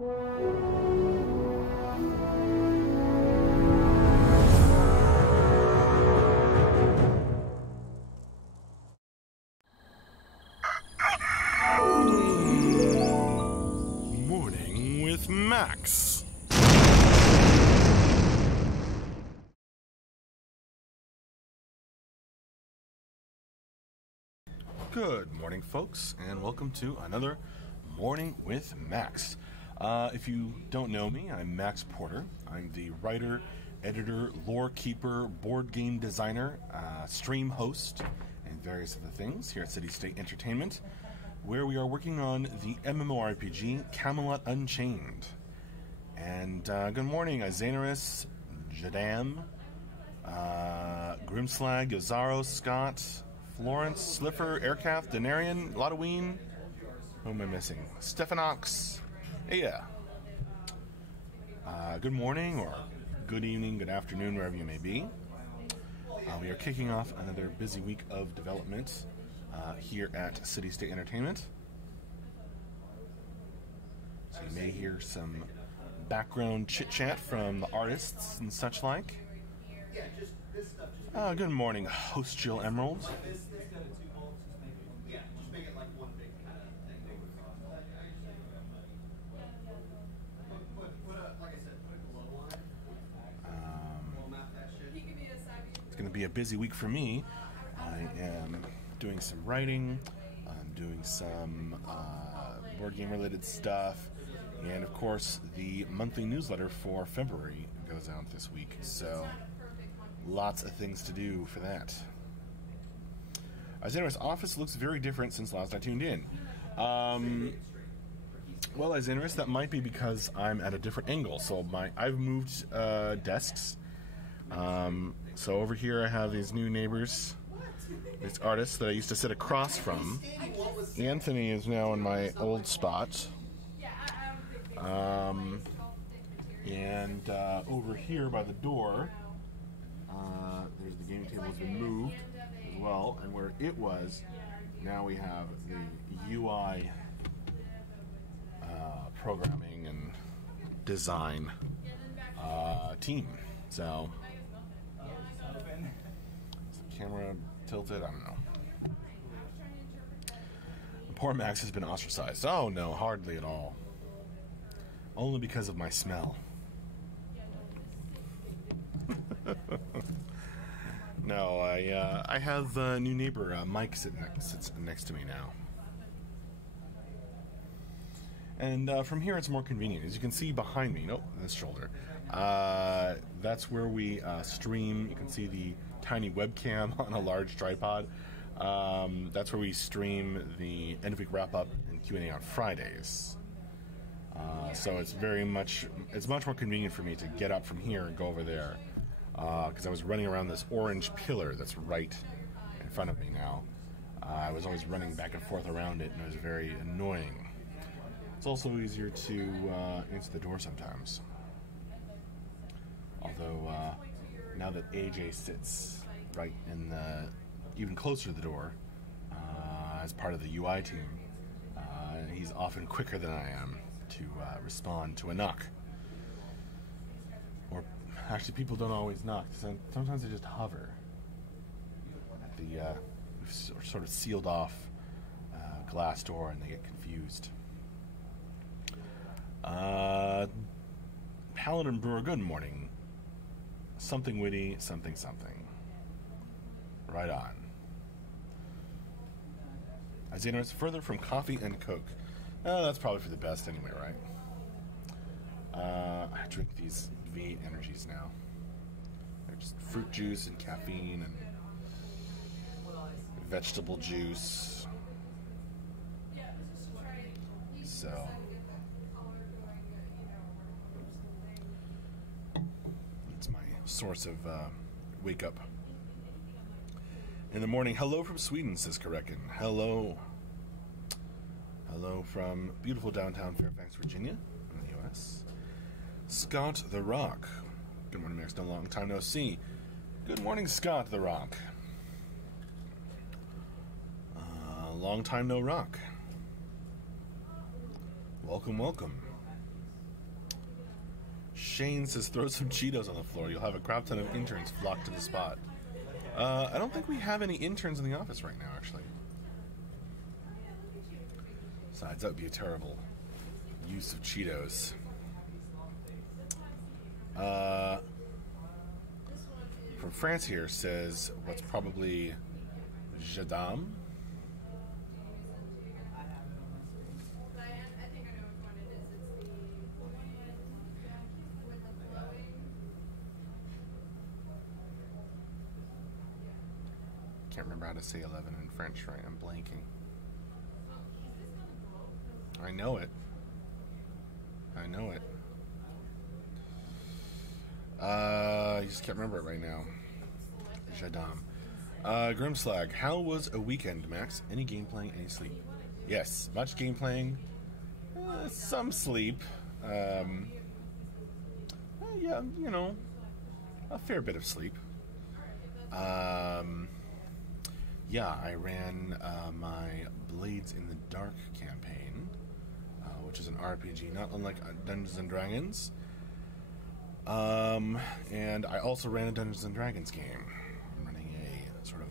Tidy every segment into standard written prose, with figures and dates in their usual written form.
Morning with Max. Good morning, folks, and welcome to another Morning with Max. If you don't know me, I'm Max Porter. I'm the writer, editor, lore keeper, board game designer, stream host, and various other things here at City State Entertainment, where we are working on the MMORPG Camelot Unchained. And good morning, Izaneris, Jadam, Grimslag, Yozaro, Scott, Florence, Slipper, Aircath, Denarian, Lotoween. Who am I missing? Stephanox. Yeah. Good morning, or good evening, good afternoon, wherever you may be. We are kicking off another busy week of development here at City State Entertainment. So you may hear some background chit-chat from the artists and such like. Good morning, host Jill Emerald. It's going to be a busy week for me. I am doing some writing, I'm doing some board game related stuff, and of course the monthly newsletter for February goes out this week, so lots of things to do for that. Izaneris' office looks very different since last I tuned in. Well, Izaneris, that might be because I'm at a different angle. So I've moved desks. So over here I have these new neighbors, these artists that I used to sit across from. Anthony is now in my old spot. And over here by the door, there's the game table has been moved as well, and where it was, now we have the UI programming and design team. So, is the camera tilted? I don't know. Poor Max has been ostracized. Oh no, hardly at all. Only because of my smell. No, I have a new neighbor, Mike, sits next to me now. And from here it's more convenient. As you can see behind me, this shoulder, that's where we stream. You can see the tiny webcam on a large tripod. That's where we stream the end of week wrap-up and Q&A on Fridays. So it's much more convenient for me to get up from here and go over there. Because I was running around this orange pillar that's right in front of me now. I was always running back and forth around it, and it was very annoying. It's also easier to answer the door sometimes. Although, now that AJ sits right in even closer to the door, as part of the UI team, he's often quicker than I am to respond to a knock. Or actually, people don't always knock. Sometimes they just hover at the sort of sealed off glass door, and they get confused. Paladin Brewer, good morning. Something witty, something. Right on. Izaneris, further from coffee and Coke. That's probably for the best anyway, right? I drink these V8 energies now. They're just fruit juice and caffeine and vegetable juice. So it's my source of wake up in the morning. Hello from Sweden, says Karekin. Hello from beautiful downtown Fairfax, Virginia, in the U.S. Scott the Rock. Good morning, Max. No long time no see. Good morning, Scott the Rock. Long time no rock. Welcome. Shane says, throw some Cheetos on the floor. You'll have a crap ton of interns flock to the spot. I don't think we have any interns in the office right now, actually. Besides, that would be a terrible use of Cheetos. From France here says, what's probably Jadam? Can't remember how to say 11 in French, right? I'm blanking. I know it. I know it. I just can't remember it right now. Jadam. Grimslag, how was a weekend, Max? Any game playing, any sleep? Yes, much game playing, some sleep. Yeah, you know, a fair bit of sleep. Yeah, I ran my Blades in the Dark campaign, which is an RPG, not unlike Dungeons and Dragons. And I also ran a Dungeons and Dragons game. I'm running a sort of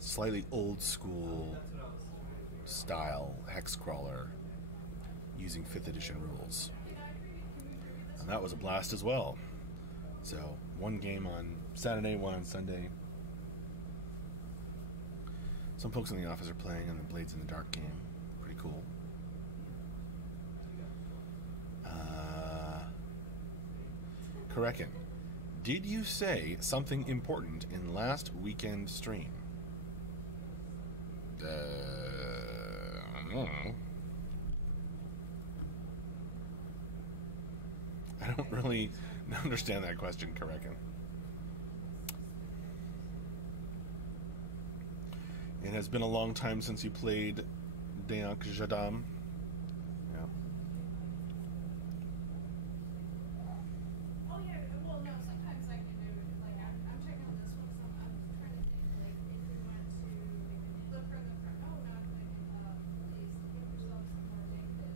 slightly old school style hex crawler using 5th edition rules. And that was a blast as well. So, one game on Saturday, one on Sunday. Some folks in the office are playing on the Blades in the Dark game. Pretty cool. Korekin, did you say something important in last weekend stream? I don't know. I don't really understand that question, Korekin. It has been a long time since you played Deank Jadam. Yeah. Oh yeah, well no, sometimes I can do it. Like I'm checking on this one, so I'm trying to think like if we went to the front. Oh no, I'm thinking please give yourself some more LinkedIn.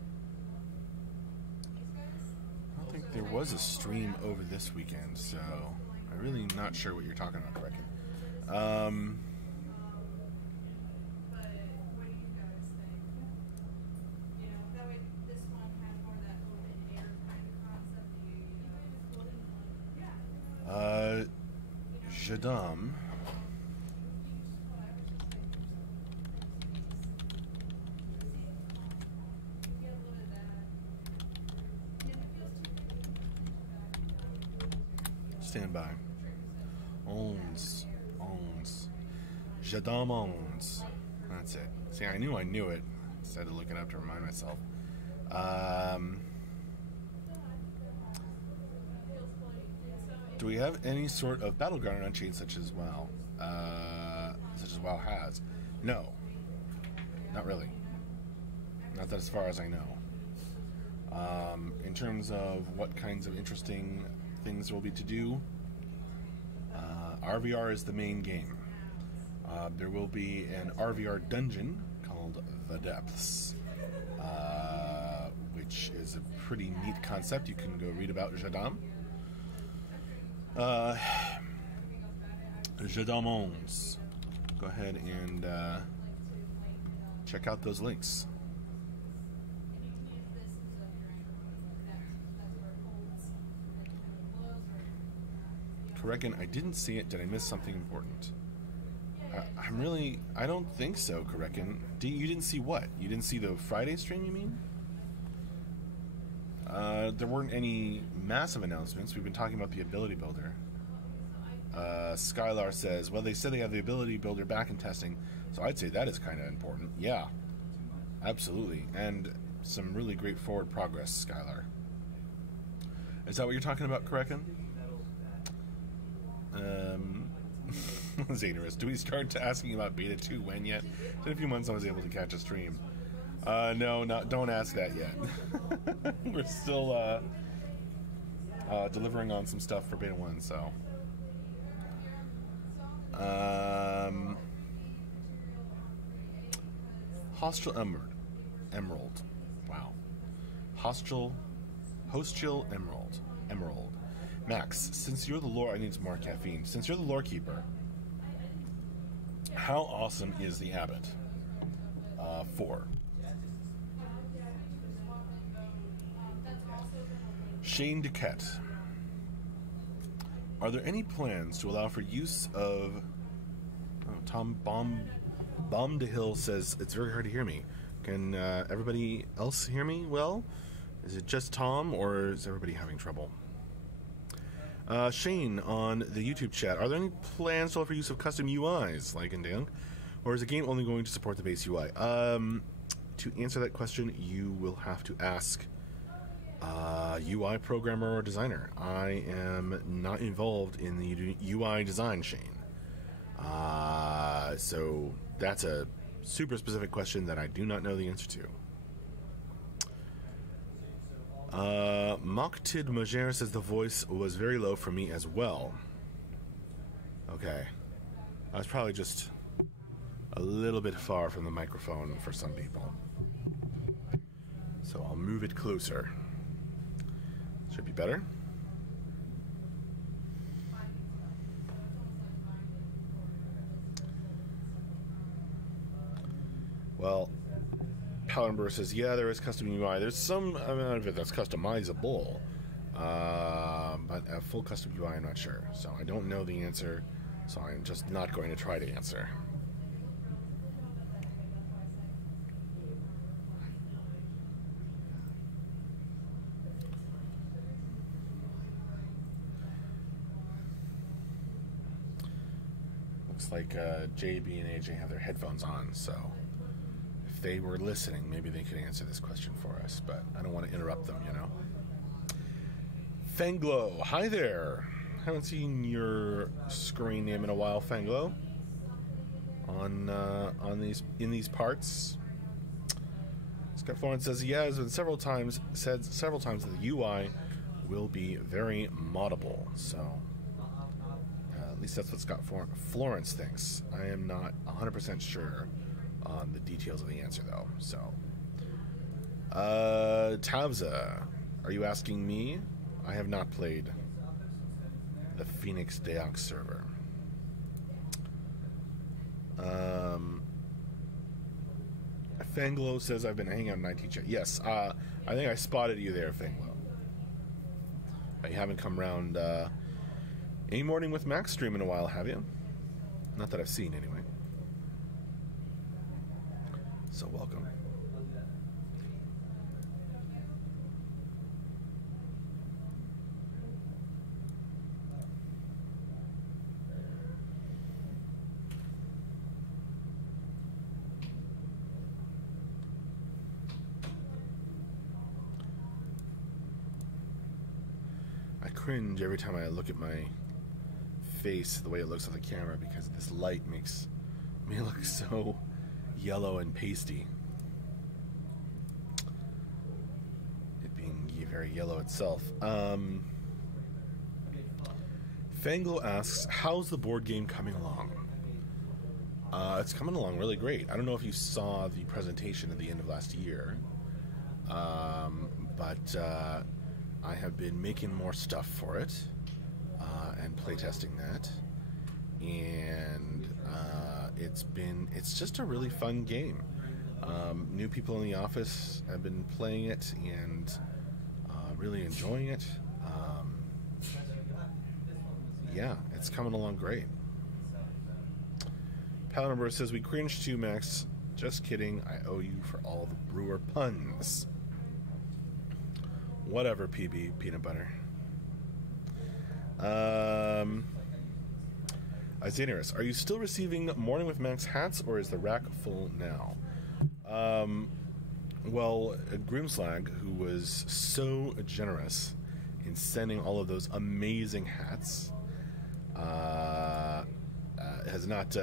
These guys. I don't think there was a stream over this weekend, so I'm really not sure what you're talking about, Korekin. Jadam. Stand by. Owns. Jadam owns. That's it. See, I knew it. Just had to look it up to remind myself. Do we have any sort of Battleground Unchained such as WoW? Such as WoW has? No. Not really. Not that as far as I know. In terms of what kinds of interesting things there will be to do, RVR is the main game. There will be an RVR dungeon called The Depths, which is a pretty neat concept. You can go read about Jadam. Jadamons. Go ahead and check out those links. Korekin, I didn't see it. Did I miss something important? I don't think so, Korekin. You didn't see what? You didn't see the Friday stream, you mean? There weren't any massive announcements. We've been talking about the ability builder. Skylar says, well, they said they have the ability builder back in testing, so I'd say that is kind of important. Yeah, absolutely. And some really great forward progress, Skylar. Is that what you're talking about, Korekin? Zadarus, do we start asking about Beta 2 when yet? In a few months I was able to catch a stream. No, don't ask that yet. We're still delivering on some stuff for Beta 1, so. Hostile Emerald. Wow. Hostile Host Chill Emerald. Emerald. Max, since you're the lore, I need some more caffeine. Since you're the lore keeper, how awesome is the abbot? 4. Shane Duquette. Are there any plans to allow for use of... Oh, Tom Bomb to Hill says, it's very hard to hear me. Can everybody else hear me well? Is it just Tom, or is everybody having trouble? Shane on the YouTube chat. Are there any plans to allow for use of custom UIs, like in Dan? Or is the game only going to support the base UI? To answer that question, you will have to ask UI programmer or designer. I am not involved in the UI design, Shane. So that's a super specific question that I do not know the answer to. Moktid Majer says the voice was very low for me as well. Okay. I was probably just a little bit far from the microphone for some people. So I'll move it closer. Should be better. Well, Palenberg says, yeah, there is custom UI. There's some amount of it that's customizable, but a full custom UI, I'm not sure. So I don't know the answer, so I'm just not going to try to answer. Looks like JB and AJ have their headphones on, so if they were listening, maybe they could answer this question for us, but I don't want to interrupt them, you know. Fanglo, hi there. Haven't seen your screen name in a while, Fanglo. On these parts. Scott Florence says, yeah, it's been said several times that the UI will be very moddable. So at least that's what Scott Florence thinks. I am not 100% sure on the details of the answer, though. So, Tavza, are you asking me? I have not played the Phoenix Deox server. Fanglo says I've been hanging out in IT chat. Yes, I think I spotted you there, Fanglo. You haven't come around any morning with Max stream in a while, have you? Not that I've seen, anyway. So welcome. I cringe every time I look at my face, the way it looks on the camera, because this light makes me look so yellow and pasty. It being very yellow itself. Fanglo asks, how's the board game coming along? It's coming along really great. I don't know if you saw the presentation at the end of last year, but I have been making more stuff for it and playtesting that, and it's just a really fun game. New people in the office have been playing it and really enjoying it. Yeah, it's coming along great. Palenberg says, we cringe too, Max. Just kidding. I owe you for all the brewer puns. Whatever, PB, peanut butter. Isaiah, are you still receiving Morning with Max hats, or is the rack full now? Well, Grimslag, who was so generous in sending all of those amazing hats, has not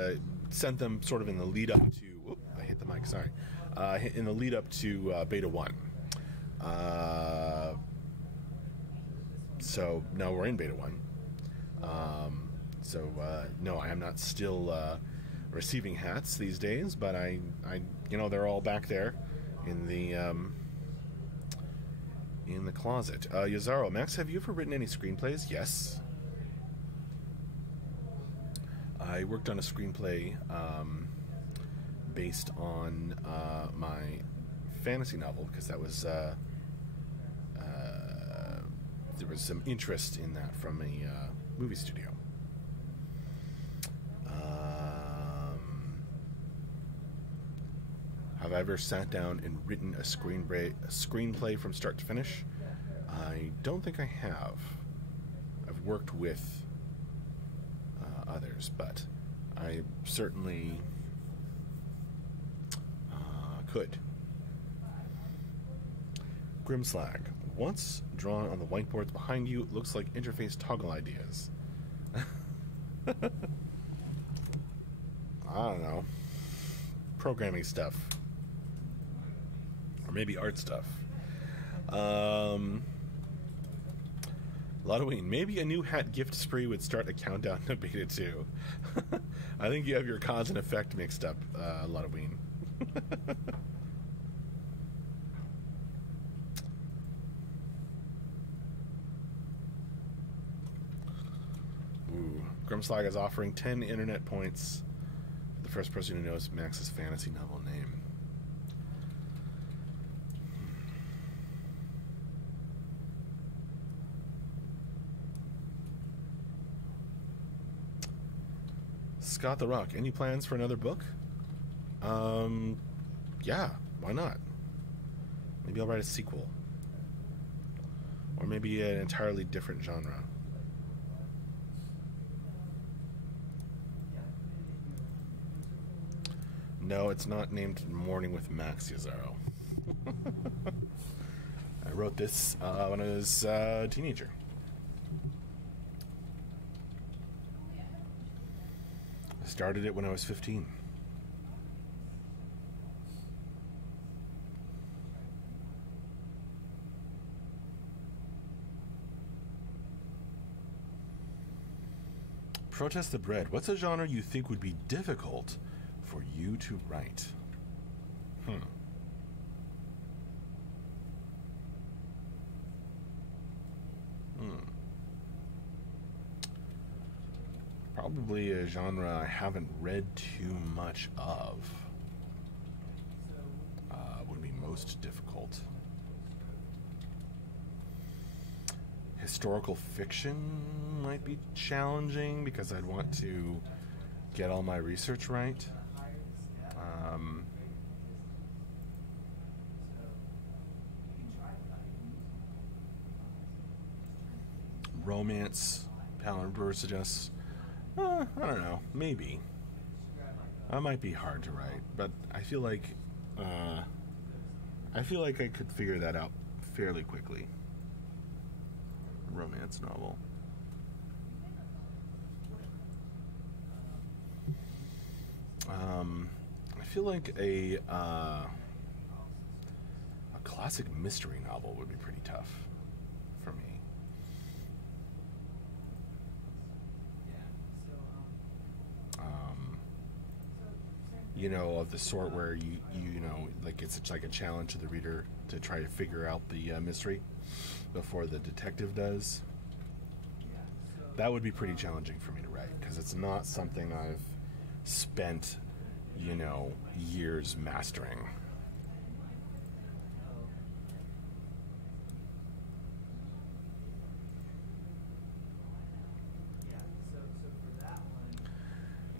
sent them sort of in the lead up to... Whoop, I hit the mic, sorry. In the lead up to Beta 1. So now we're in Beta 1. No, I am not still receiving hats these days, but I they're all back there in the in the closet. Yazaro, Max, have you ever written any screenplays? Yes. I worked on a screenplay based on my fantasy novel, because that was there was some interest in that from a movie studio. Have I ever sat down and written a screenplay from start to finish? I don't think I have. I've worked with others, but I certainly could. Grimslag. Once drawn on the whiteboards behind you, looks like interface toggle ideas. I don't know. Programming stuff. Or maybe art stuff. Ludween, maybe a new hat gift spree would start a countdown to Beta 2. I think you have your cause and effect mixed up, Ludween. Ooh, Grimslag is offering 10 internet points for the first person who knows Max's fantasy novel name. Scott the Rock, any plans for another book? Yeah, why not? Maybe I'll write a sequel. Or maybe an entirely different genre. No, it's not named Morning with Max Yazaro. I wrote this when I was a teenager. I started it when I was 15. Protest the Bread. What's a genre you think would be difficult for you to write? Probably a genre I haven't read too much of. Would be most difficult. Historical fiction might be challenging because I'd want to get all my research right. Romance, Palin Brewer suggests. I don't know. Maybe. That might be hard to write, but I feel like I could figure that out fairly quickly. Romance novel. I feel like a classic mystery novel would be pretty tough for me. You know, of the sort where you know, like it's like a challenge to the reader to try to figure out the mystery before the detective does. That would be pretty challenging for me to write because it's not something I've spent, you know, years mastering.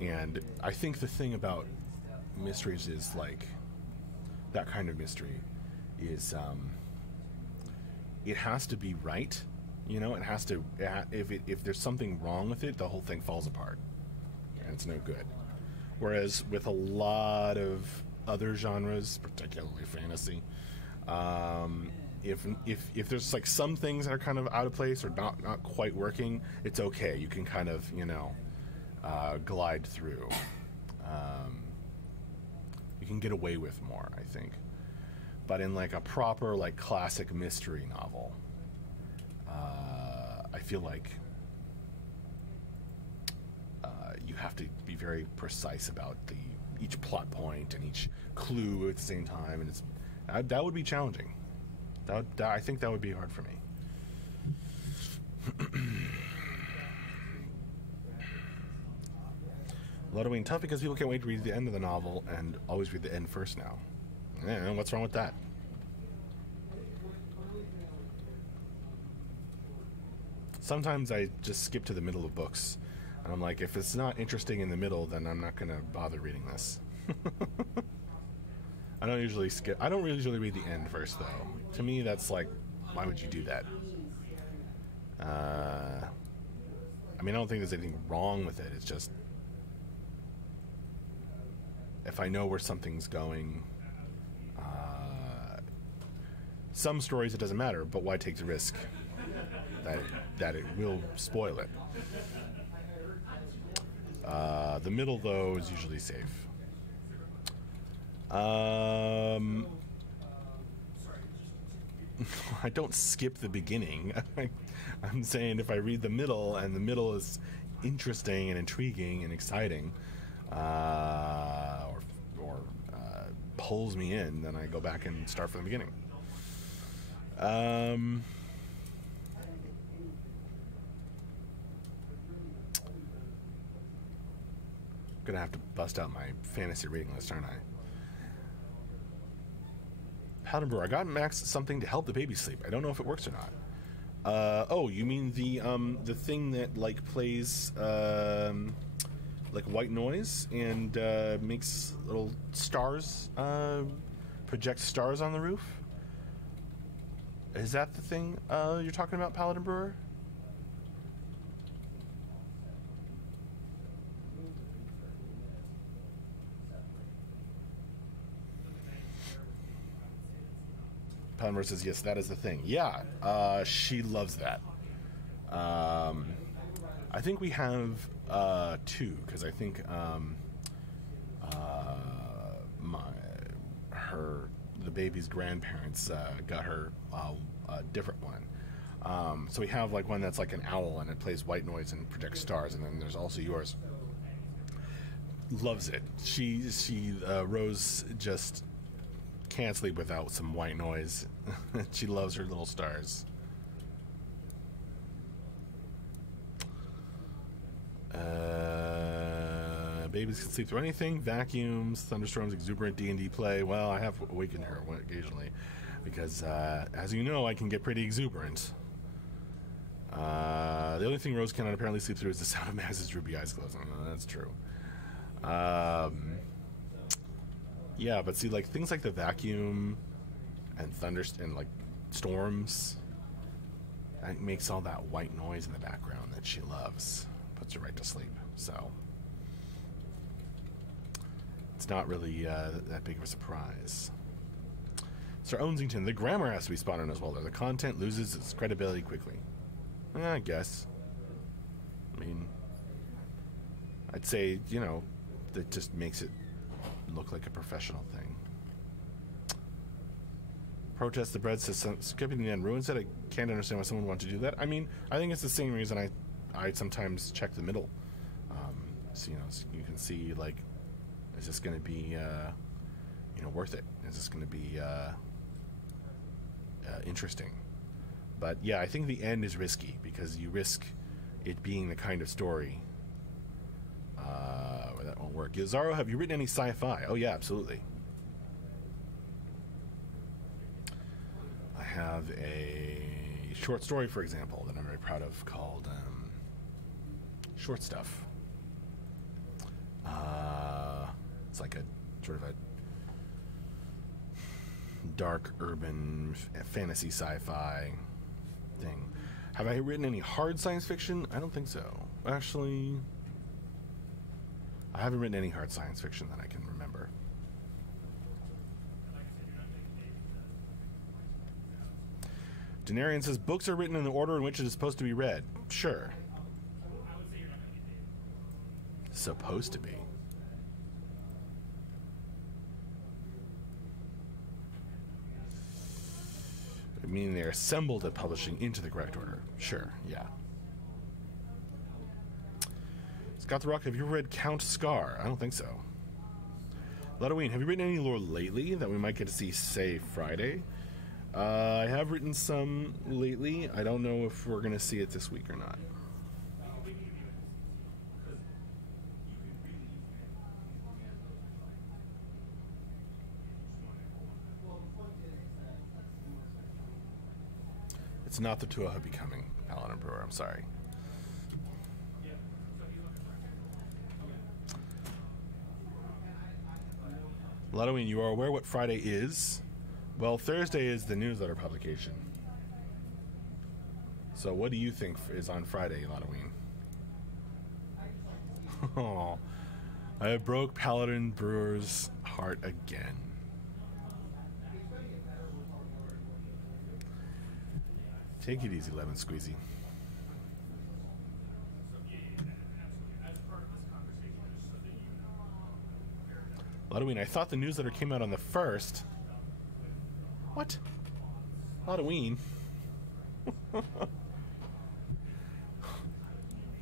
And I think the thing about mysteries is like that kind of mystery is it has to be right, you know. It has to, if there's something wrong with it, the whole thing falls apart and it's no good. Whereas with a lot of other genres, particularly fantasy, if there's like some things that are kind of out of place or not quite working, it's okay. You can kind of, you know, glide through. You can get away with more, I think. But in like a proper like classic mystery novel, I feel like you have to be very precise about each plot point and each clue at the same time, and that would be challenging. I think that would be hard for me. Halloween tough because people can't wait to read the end of the novel and always read the end first now. Yeah, what's wrong with that? Sometimes I just skip to the middle of books, and I'm like, if it's not interesting in the middle, then I'm not going to bother reading this. I don't usually read the end first, though. To me, that's like, why would you do that? I mean, I don't think there's anything wrong with it. It's just, if I know where something's going, some stories it doesn't matter, but why take the risk that it will spoil it? The middle, though, is usually safe. I don't skip the beginning. I'm saying if I read the middle and the middle is interesting and intriguing and exciting, or pulls me in, then I go back and start from the beginning. Gonna have to bust out my fantasy reading list, aren't I? Paladin, I got Max something to help the baby sleep. I don't know if it works or not. Oh, you mean the thing that like plays like white noise and makes little stars, projects stars on the roof? Is that the thing you're talking about, Paladin Brewer? Paladin Brewer says, yes, that is the thing. Yeah, she loves that. I think we have two, because I think the baby's grandparents got her a different one. So we have like one that's like an owl and it plays white noise and projects stars, and then there's also yours. Loves it. Rose just can't sleep without some white noise. She loves her little stars. Babies can sleep through anything. Vacuums, thunderstorms, exuberant D&D play. Well, I have awakened her occasionally because, as you know, I can get pretty exuberant. The only thing Rose cannot apparently sleep through is the sound of Max's droopy eyes closing. That's true. Yeah, but see, like things like the vacuum and like storms, it makes all that white noise in the background that she loves. Puts her right to sleep. So it's not really that big of a surprise. Sir Onsington, the grammar has to be spot on as well, though. The content loses its credibility quickly. I guess. I mean, I'd say, you know, that just makes it look like a professional thing. Protest the bread says skipping the end ruins it. I can't understand why someone would want to do that. I mean, I think it's the same reason I sometimes check the middle. So, you know, so you can see, like, is this going to be, you know, worth it? Is this going to be interesting? But, yeah, I think the end is risky because you risk it being the kind of story where that won't work. Yazaro, have you written any sci-fi? Oh, yeah, absolutely. I have a short story, for example, that I'm very proud of called Short Stuff. It's like a sort of a dark urban fantasy sci-fi thing. Have I written any hard science fiction? I don't think so. Actually, I haven't written any hard science fiction that I can remember. Denarian says, books are written in the order in which it is supposed to be read. Sure. Supposed to be. I mean, they're assembled at publishing into the correct order. Sure, yeah. Scott the Rock, have you read Count Scar? I don't think so. Ludoween, have you written any lore lately that we might get to see, say, Friday? I have written some lately. I don't know if we're going to see it this week or not. It's not the Tua Becoming Paladin Brewer, I'm sorry. Ludoween, you are aware what Friday is? Well, Thursday is the newsletter publication. So what do you think is on Friday, Ludoween? Oh, I broke Paladin Brewer's heart again. Take it easy, Lemon Squeezy. Ludoween, I thought the newsletter came out on the 1st. What? Halloween?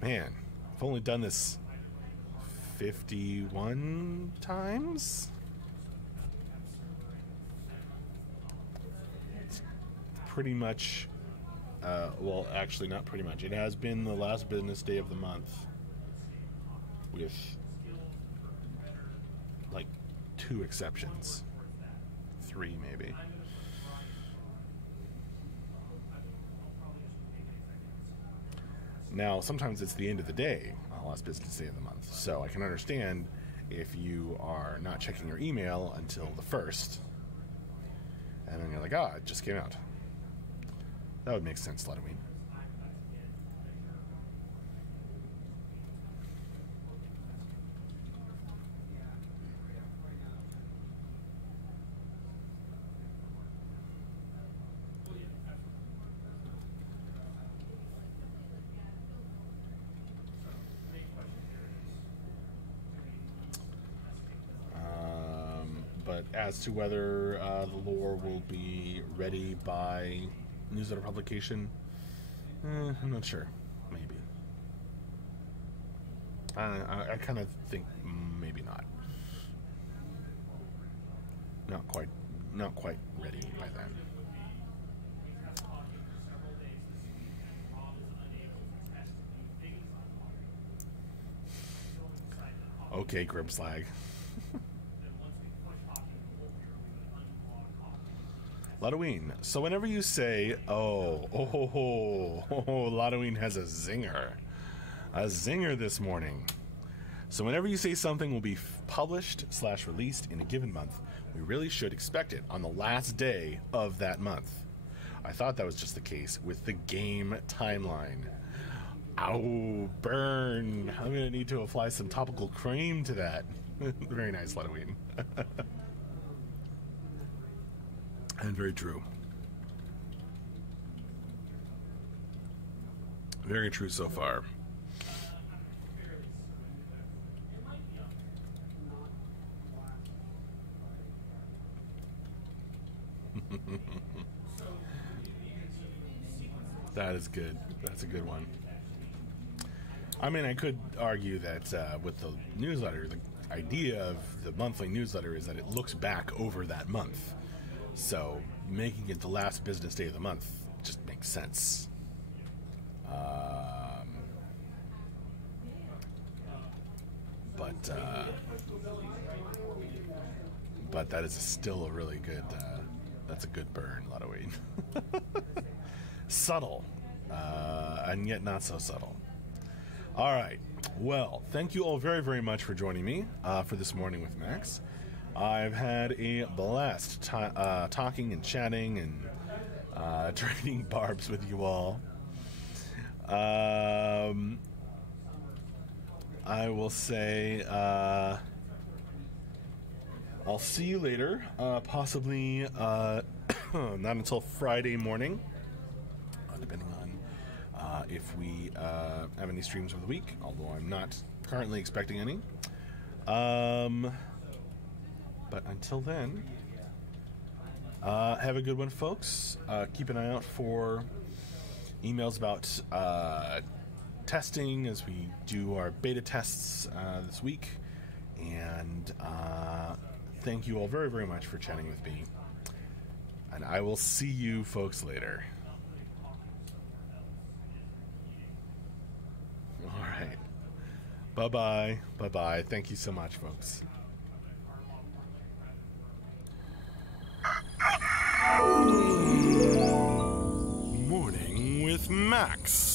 Man, I've only done this 51 times? It's pretty much, well, actually not pretty much. It has been the last business day of the month with, like, 2 exceptions. 3, maybe. Now, sometimes it's the end of the day on the last business day of the month, so I can understand if you are not checking your email until the 1st, and then you're like, ah, it just came out. That would make sense, Ludoween. But as to whether the lore will be ready by newsletter publication, I'm not sure. Maybe. I kind of think maybe not. Not quite ready by then. Okay, Grimslag. Ludoween, so whenever you say, Ludoween has a zinger this morning. So whenever you say something will be published / released in a given month, we really should expect it on the last day of that month. I thought that was just the case with the game timeline. Ow, burn. I'm going to need to apply some topical cream to that. Very nice, Ludoween. And very true. Very true so far. That is good. That's a good one. I mean, I could argue that with the newsletter, the idea of the monthly newsletter is that it looks back over that month. So making it the last business day of the month just makes sense. But that is still a really good, that's a good burn, Ludoween. Subtle, and yet not so subtle. All right. Well, thank you all very, very much for joining me for this morning with Max. I've had a blast talking and chatting and trading barbs with you all. I will say I'll see you later, possibly not until Friday morning, depending on if we have any streams over the week, although I'm not currently expecting any. But until then, have a good one, folks. Keep an eye out for emails about testing as we do our beta tests this week. And thank you all very, very much for chatting with me. And I will see you folks later. All right. Bye-bye. Bye-bye. Thank you so much, folks. Morning with Max.